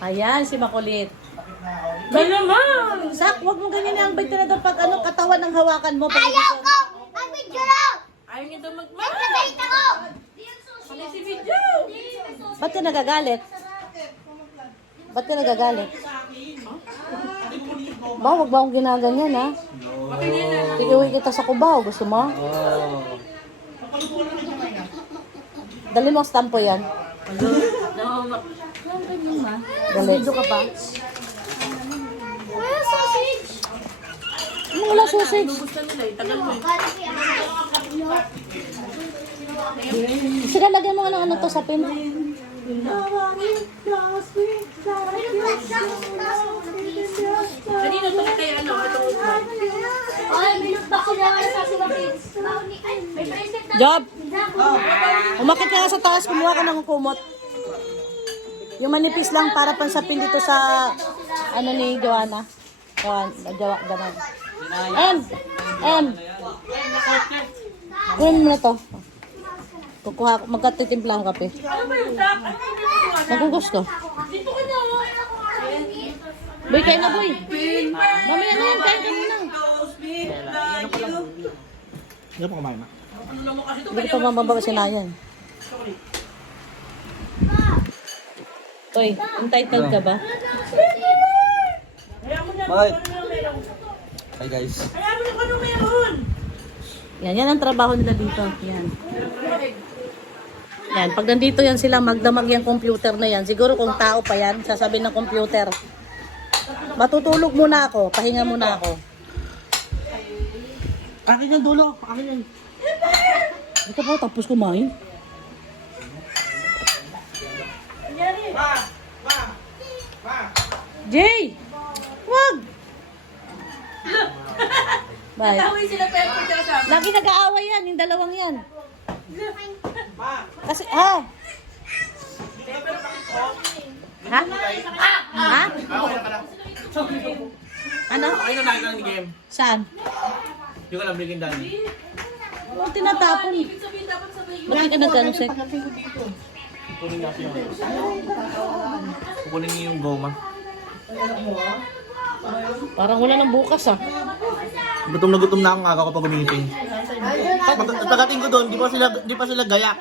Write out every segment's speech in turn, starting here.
Ayan, si Makulit. Ba naman! Sak, huwag mo ganyan ang bait na daw pag ano, katawan ng hawakan mo. Ayaw ko! Mag-video lang! Ayaw niyo daw mag-ma. Nagkabait ako! Ano si video? Ba't ka nagagalit? Ba't ka nagagalit? Ba, huwag ba akong ginaganyan, ha? Tig-uwi kita sa Cubao. Gusto mo? Dali mo ang stampo yan. Dali. Video ka pa? Wala sausage! Wala sausage. Sige, lagyan mo nga ng ano to sa pin. Kanino to kaya ano? Ay, minutbak ko na sa sausage. May bracelet na. Job! Umakit ka nga sa taas, kumuha ka ng kumot. Yung manipis lang para pansapin dito sa ano ni Joanna. Joanna. Kunin mo na to. Kukuha, magkatitimpla ang kape. Magugos ko. Boy, kain na boy. Mamaya na yan, kain ka muna. Hindi pa kumain na. Hindi ko pa mababa si Nayan. Toy, entitled ka ba? Bakit? Hi guys. Yan ang trabaho nila dito. Yan. Yan, pag nandito yan sila, magdamag yung computer na yan. Siguro kung tao pa yan, sasabihin ng computer, matutulog muna ako, pahinga muna ako. Akin yung dulo. Akin yung... Ito po, tapos kumain. Jay! Wag! Bye. Tawin sila Pepper tsaka sa Lagi nag-aaway yan, yung dalawang yan. Kasi, ha? Ha? Ha? Ano? Ay na nakita ni game. Saan? Hindi ko alam bigyan dami. Huwag tinatapon. ibig sabihin dapat sabay yun. Ba't di ka nag-ano, Sek? Kukunin niya yung... Kukunin niyo yung goma. Parang wala nang bukas, ah. Gutom na gutom na ako aga ko pag gumising. Pagdating ko doon, di pa sila gayak.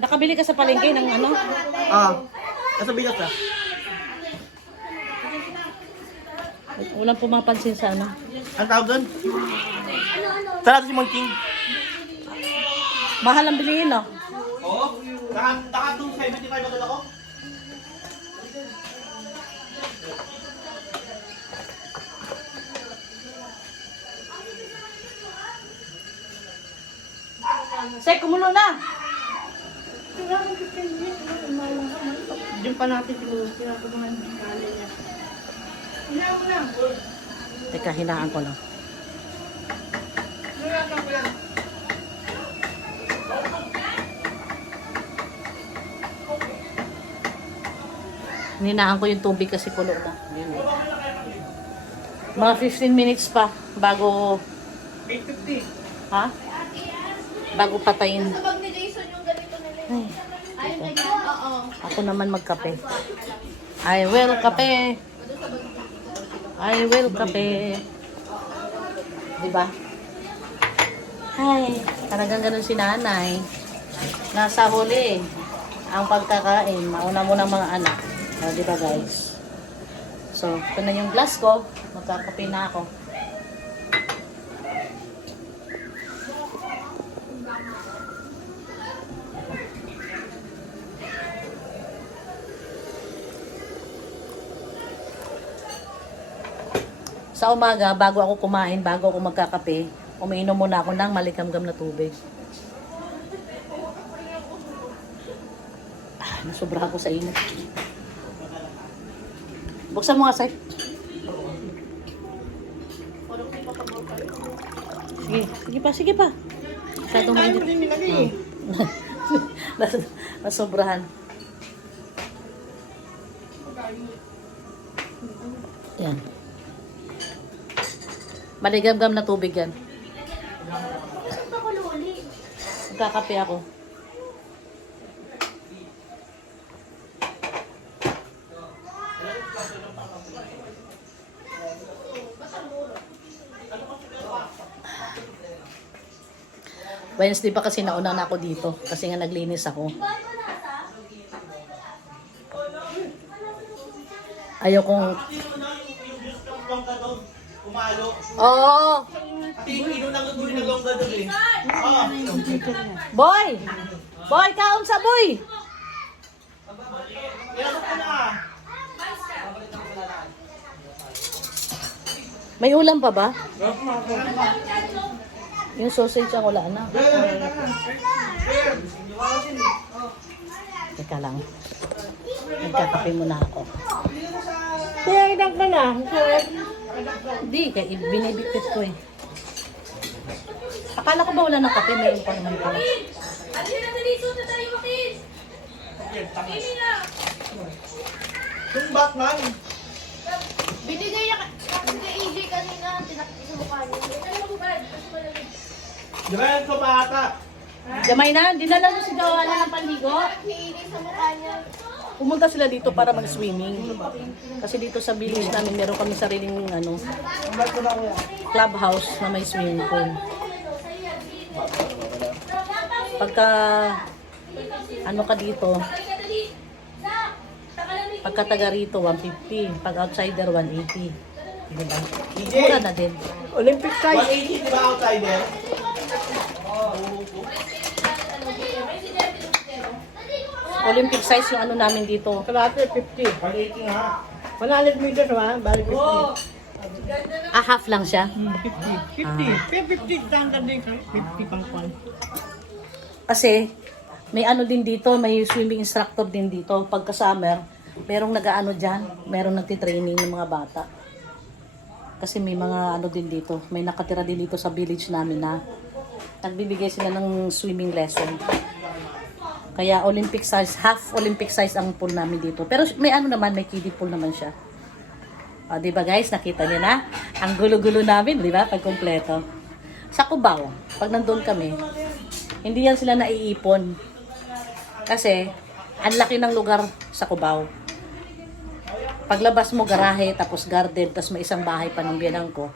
Nakabili ka sa palengke ng ano? Nasa bigas ka. Walang pumapansin sa ano. Ang tawag doon? Sarado si Monking. Mahal ang bilihin, no? Oo. Naka 275 agad ako. Sek, kumulo na! Diyan pa natin siguro. Pinapagaman ng kala niya. Ayaw ko lang. Teka, hinaan ko lang. Hinaan ko yung tubig kasi kulo na. Mga 15 minutes pa bago... 850. Ha? Bago patayin. Kapag ni Jason yung ganito nila. Ay, Ay, oo. ako naman magkape. I will kape. I will kape. Diba? Ay, talagang ganun si nanay. Nasa huli ang pagkakain. Mauna mo ng mga anak. O, diba guys? So, ito na yung glass ko. Magkakape na ako. Sa umaga, bago ako kumain, bago ako magkakape, umiinom muna ako ng maligamgam na tubig. Nasobra ako sa init. Buksan mo nga, Sai. Sige pa. Masyadong mainit. Nasobrahan. Yan. Maligamgam na tubig yan. magkakape ako. Wednesday pa kasi nauna na ako dito kasi nga naglinis ako. Ayaw kong... Umalo. Oo! Tingin ng dulo ng longga doon eh. Boy! Boy, kaon sa boy! Ilan ka na? May ulam pa ba? Yung sausage ang wala na. Teka lang. Nagkakape muna ako. Kaya ilang ka na. Hindi, kaya binibigpit ko eh. Akala ko ba wala ng kape? Mayroon pa naman pala. Yung Batman. Binigay niya kay AJ kanina, tinakit sa mukha niya. Di ba yan sa bata? Jamay na, dinala mo si Joanna ng panligo. Hihinig sa mukha niya. Pumunta sila dito para mag-swimming. Kasi dito sa village namin, meron kami sariling clubhouse na may swimming pool. Pagka ka dito, pagka taga rito, 150. Pag outsider, 180. Diba? Mura na din. Olympic size. 180 di ba outsider? Olympic size yung ano namin dito. Kalate, 50. 180 nga. 100 meters ba? Bali 50. Half lang siya. 50. 50 standard din. 50 pang kwan. Kasi, may ano din dito, may swimming instructor din dito. Pagka summer, merong nag-ano dyan, merong nagtitraining ng mga bata. Kasi may mga ano din dito, may nakatira din dito sa village namin na nagbibigay sila ng swimming lesson. Kaya Olympic size, half Olympic size ang pool namin dito. Pero may ano naman, may kiddie pool naman siya. O, di ba guys, nakita niyo na? Ang gulo-gulo namin, di ba? Pag kompleto. Sa Cubao, pag nandun kami, hindi yan sila naiipon. Kasi, ang laki ng lugar sa Cubao. Paglabas mo, garahe, tapos garden, tapos may isang bahay pa ng biyanang ko.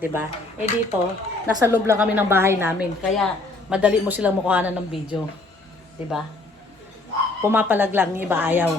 Diba? Eh dito, nasa loob lang kami ng bahay namin. Kaya, madali mo silang makuhanan ng video. Diba? Pumapalag lang, yung iba ayaw.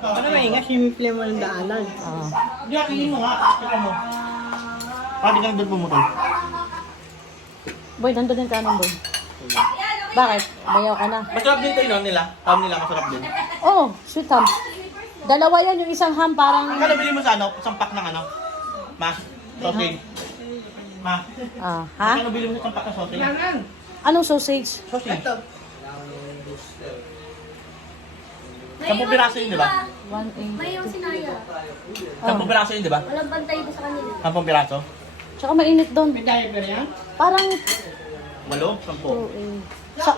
Ano maingat, simple mo ng daanan. Oo. Di akingin mo nga. Tika mo. Pwede kang doon pumutol. Boy, nandun yung kanon, boy. Bakit? Bayaw ka na. Masarap din ito yun nila. Ham nila masarap din. Oh, sweet ham. Dalawa yan, yung isang ham parang... Ang kalabili mo sa ano? Isang pack ng ano? Ma? Sausage. Ma? Ah, ha? Ano bili mo sa isang pack ng sausage? Anong sausage? Sausage. 10 piraso yun, di ba? 180. May yung sinaya. 10 piraso yun, di ba? Walang bantay doon sa kanila. 10 piraso? Tsaka mainit doon. May diaper yan? Parang... 8? 10. Sa,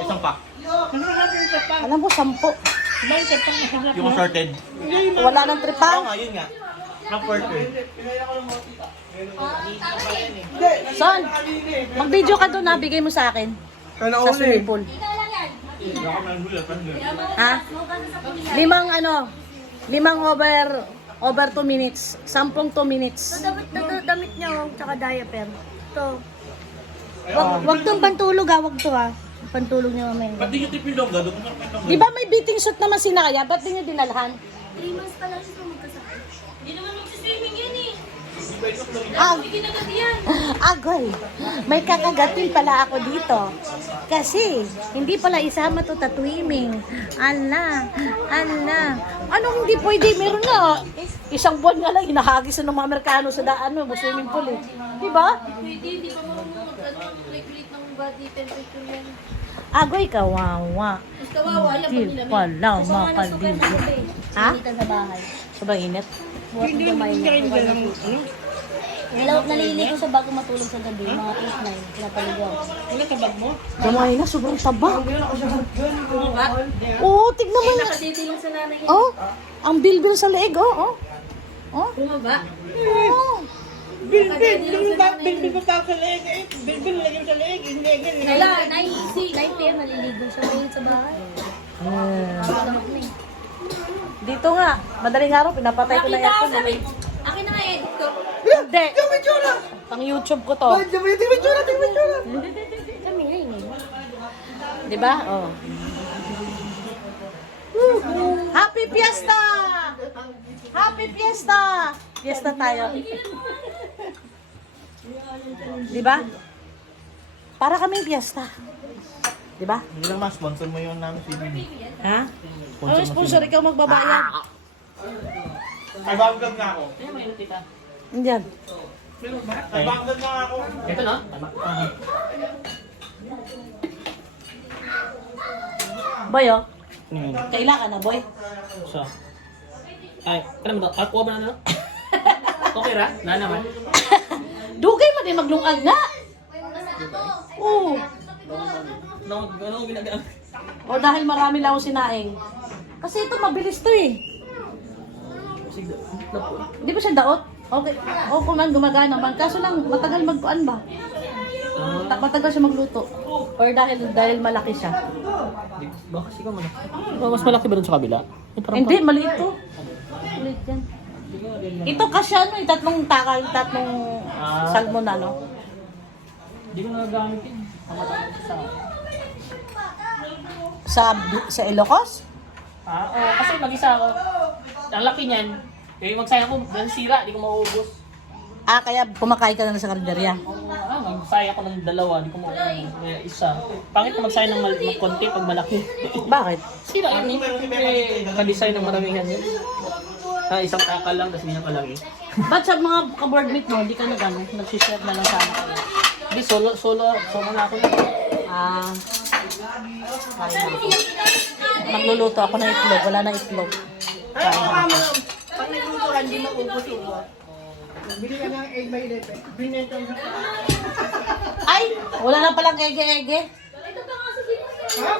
Isang pack. Ano natin yung trepang? alam mo, 10. May trepang na sarap Yung assorted. Wala nang Oo tripang. nga, yun nga. Ang first eh. Son, mag-video ka doon, nabigay mo sa akin. Sa swimming pool. Ha? 5 over 2 minutes. 10 2 minutes. Damit niya, tsaka diaper. Ito. Wag tong pantulog wag to Pantulog niya mamaya. Ba't di nyo tip yung longga? Doon kung may longga. Di ba may beating suit naman si Naya? Ba't di niyo dinalhan? 3 months pa lang siya magkasakit. Hindi naman magsiswimming yan eh. May Ginagat yan. Agoy, may kakagatin pala ako dito. Kasi, hindi pala isama to tatwiming. Ala. Anong hindi pwede? Meron nga. Isang buwan nga lang, hinahagis na ng mga Amerikano sa swimming pool eh. Di ba? Pwede, hindi pa marunong mag-regulate ng body temperature yan. Agoy, kawawa. Mas kawawa, alam Hindi pala makaligo. Ha? Dito sa bahay. Sobrang init. Hindi rin dyan ang ano? Naliligo sa bago matulog sa gabi, mga 8-9, pinapaligaw. Wala sa bag mo? Gamay na, sobrang taba. Oo, tignan mo na. Nakasiti lang sa nanay Oh, ang bilbil sa leeg, oh. Oh. Bumaba. Oh. Bilbil, bilbil pa sa leeg. Bilbil, lagyan sa leeg. Hindi, hindi. Wala, 9 p.m. naliligo siya ngayon sa bahay. Pagkakamot na eh. Dito nga, madaling araw, pinapatay ko na Nakita ko aircon. sa akin na nga edit ko. Hindi, Yung may tsura! pang YouTube ko to. Ay, tingnan may tsura, tingnan may tsura! Kami nga yun eh. Di ba? Oh. Happy Fiesta! Happy Fiesta! Fiesta tayo. Di ba? Para kaming fiesta. Di ba? Hindi lang mas, sponsor mo yun namin si Bibi. Ha? Oh, sponsor, ikaw magbabayad. Ay, bagag nga ako. Indiyan. Ay, bagag nga ako. Ito no? Boy, oh. Ano yun? Kailangan na, boy. So. Ay, ano mo to? Kuha ba na no? Okay ra? Na naman. Dugay mo din maglungag nga. Oo. Ano ginagawa? O dahil marami lang ako sinaing. Kasi ito mabilis to eh. Di ba siya daot? Okay. O kung man gumagana man. Kaso lang matagal magpuan ba? Matagal siya magluto. Or dahil malaki siya. Baka kasi ka malaki. Mas malaki ba dun sa kabila? Eh, parang Hindi, maliit to. Maliit yan. Ito kasi ano, yung tatlong takal, tatlong salmon ano. Hindi ko nagagamit yun. Sa Ilocos? Oo, kasi mag-isa ako. Ang laki niyan. Kaya magsaya ko, dahil sira, di ko mauubos. Kaya kumakain ka na lang sa karinderya. Magsaya ko ng dalawa, di ko mauubos. Kaya isa. Pangit na magsaya ng konti pag malaki. Bakit? Sira yun eh. Ka-design ng maramihan yun. Isang takal lang, tapos hindi na palagi. Ba't sa mga ka-board meet mo, hindi ka nagsishare na lang sana kayo? Hindi, solo na ako. Magluluto ako ng itlog, wala na itlog. Ay, mama, pag nagluto ka, hindi maubos-ubos. Bili ka ng egg by lepe. Binenta mo. Ay! Wala na palang ege-ege. Ha?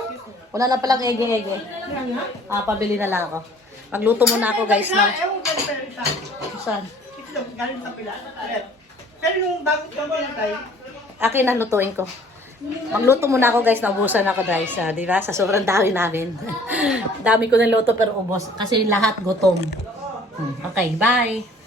Wala na palang ege-ege. Yan nga. Pabili na lang ako. Magluto muna ako guys na. Ewan ko pero isa. Saan? Itlog, galing sa pila. Pero yung bago kang pinatay, Akin na lutuin ko. Magluto muna ako guys, naubusan ako guys. Di ba? Sa sobrang dami namin. Dami ko ng luto pero ubos. Kasi lahat gutom. Okay, bye!